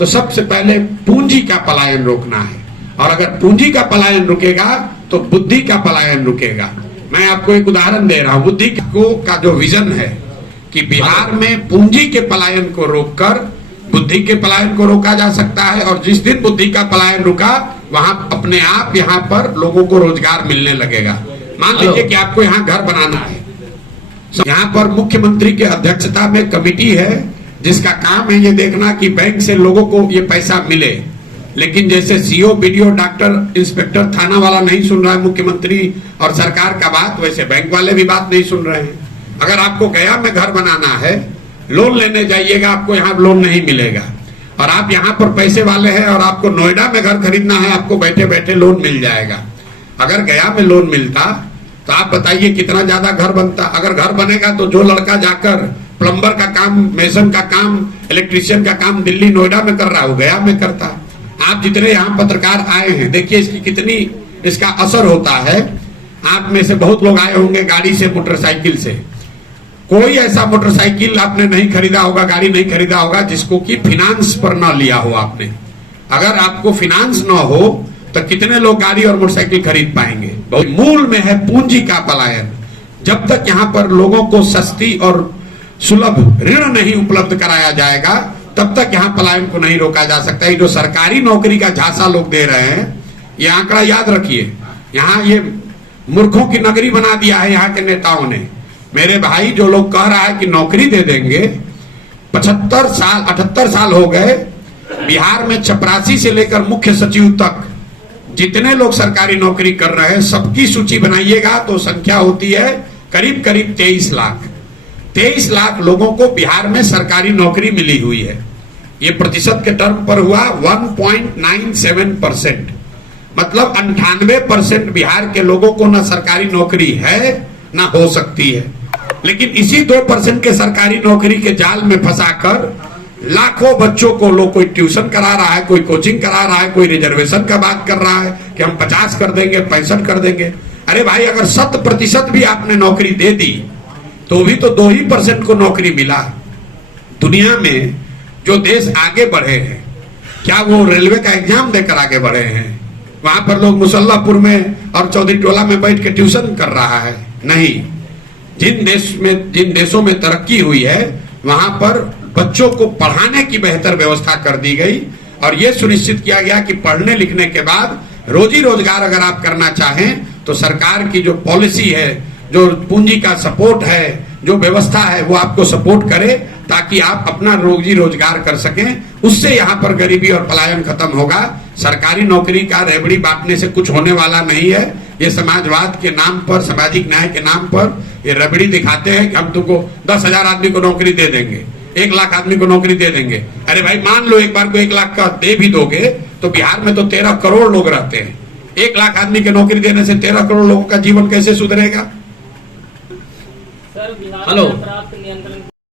तो सबसे पहले पूंजी का पलायन रोकना है, और अगर पूंजी का पलायन रुकेगा तो बुद्धि का पलायन रुकेगा। मैं आपको एक उदाहरण दे रहा हूं। बुद्धि का जो विजन है कि बिहार में पूंजी के पलायन को रोककर बुद्धि के पलायन को रोका जा सकता है, और जिस दिन बुद्धि का पलायन रुका वहां अपने आप यहाँ पर लोगों को रोजगार मिलने लगेगा। मान लीजिए कि आपको यहाँ घर बनाना है, यहाँ पर मुख्यमंत्री के अध्यक्षता में कमेटी है जिसका काम है ये देखना कि बैंक से लोगों को ये पैसा मिले। लेकिन जैसे सीओ, बीडीओ, डॉक्टर, इंस्पेक्टर, थाना वाला नहीं सुन रहा है मुख्यमंत्री और सरकार का बात, वैसे बैंक वाले भी बात नहीं सुन रहे हैं। अगर आपको गया में घर बनाना है, लोन लेने जाइएगा, आपको यहाँ लोन नहीं मिलेगा, और आप यहाँ पर पैसे वाले हैं और आपको नोएडा में घर खरीदना है, आपको बैठे बैठे लोन मिल जाएगा। अगर गया में लोन मिलता तो आप बताइए कितना ज्यादा घर बनता। अगर घर बनेगा तो जो लड़का जाकर प्लम्बर का काम, मेसन का काम, इलेक्ट्रीशियन का काम दिल्ली, नोएडा में कर रहा हो, गया में करता। आप जितने यहाँ पत्रकार आए हैं, देखिए इसकी कितनी इसका असर होता है। आप में से बहुत लोग आए होंगे गाड़ी से, मोटरसाइकिल से। कोई ऐसा मोटरसाइकिल आपने नहीं खरीदा होगा, गाड़ी नहीं खरीदा होगा जिसको कि फिनांस पर ना लिया हो आपने। अगर आपको फिनांस ना हो तो कितने लोग गाड़ी और मोटरसाइकिल खरीद पाएंगे। मूल में है पूंजी का पलायन। जब तक यहाँ पर लोगों को सस्ती और सुलभ ऋण नहीं उपलब्ध कराया जाएगा तब तक यहाँ पलायन को नहीं रोका जा सकता। ये जो सरकारी नौकरी का झांसा लोग दे रहे हैं, ये आंकड़ा याद रखिए। यहाँ ये मूर्खों की नगरी बना दिया है यहाँ के नेताओं ने। मेरे भाई, जो लोग कह रहा है कि नौकरी दे देंगे, 75 साल 78 साल हो गए, बिहार में चपरासी से लेकर मुख्य सचिव तक जितने लोग सरकारी नौकरी कर रहे हैं सबकी सूची बनाइएगा तो संख्या होती है करीब करीब 23 लाख। 23 लाख लोगों को बिहार में सरकारी नौकरी मिली हुई है। ये प्रतिशत के टर्म पर हुआ 1.97%, मतलब 98% बिहार के लोगों को ना सरकारी नौकरी है ना हो सकती है। लेकिन इसी 2% के सरकारी नौकरी के जाल में फंसाकर लाखों बच्चों को लोग, कोई ट्यूशन करा रहा है, कोई कोचिंग करा रहा है, कोई रिजर्वेशन का बात कर रहा है कि हम 50 कर देंगे, 65 कर देंगे। अरे भाई, अगर 100% भी आपने नौकरी दे दी तो भी तो 2% को नौकरी मिला। दुनिया में जो देश आगे बढ़े हैं, क्या वो रेलवे का एग्जाम देकर आगे बढ़े हैं? वहां पर लोग मुसल्लापुर में और चौधरी टोला में बैठ के ट्यूशन कर रहा है? नहीं। जिन देशों में तरक्की हुई है वहां पर बच्चों को पढ़ाने की बेहतर व्यवस्था कर दी गई, और यह सुनिश्चित किया गया कि पढ़ने लिखने के बाद रोजी रोजगार अगर आप करना चाहें तो सरकार की जो पॉलिसी है, जो पूंजी का सपोर्ट है, जो व्यवस्था है, वो आपको सपोर्ट करे ताकि आप अपना रोजी रोजगार कर सकें। उससे यहाँ पर गरीबी और पलायन खत्म होगा। सरकारी नौकरी का रेवड़ी बांटने से कुछ होने वाला नहीं है। ये समाजवाद के नाम पर, सामाजिक न्याय के नाम पर ये रबड़ी दिखाते हैं कि हम तुमको 10,000 आदमी को नौकरी दे देंगे, 1 लाख आदमी को नौकरी दे देंगे। अरे भाई, मान लो एक बार को 1 लाख का दे भी दोगे तो बिहार में तो 13 करोड़ लोग रहते हैं। 1 लाख आदमी की नौकरी देने से 13 करोड़ लोगों का जीवन कैसे सुधरेगा? हेलो।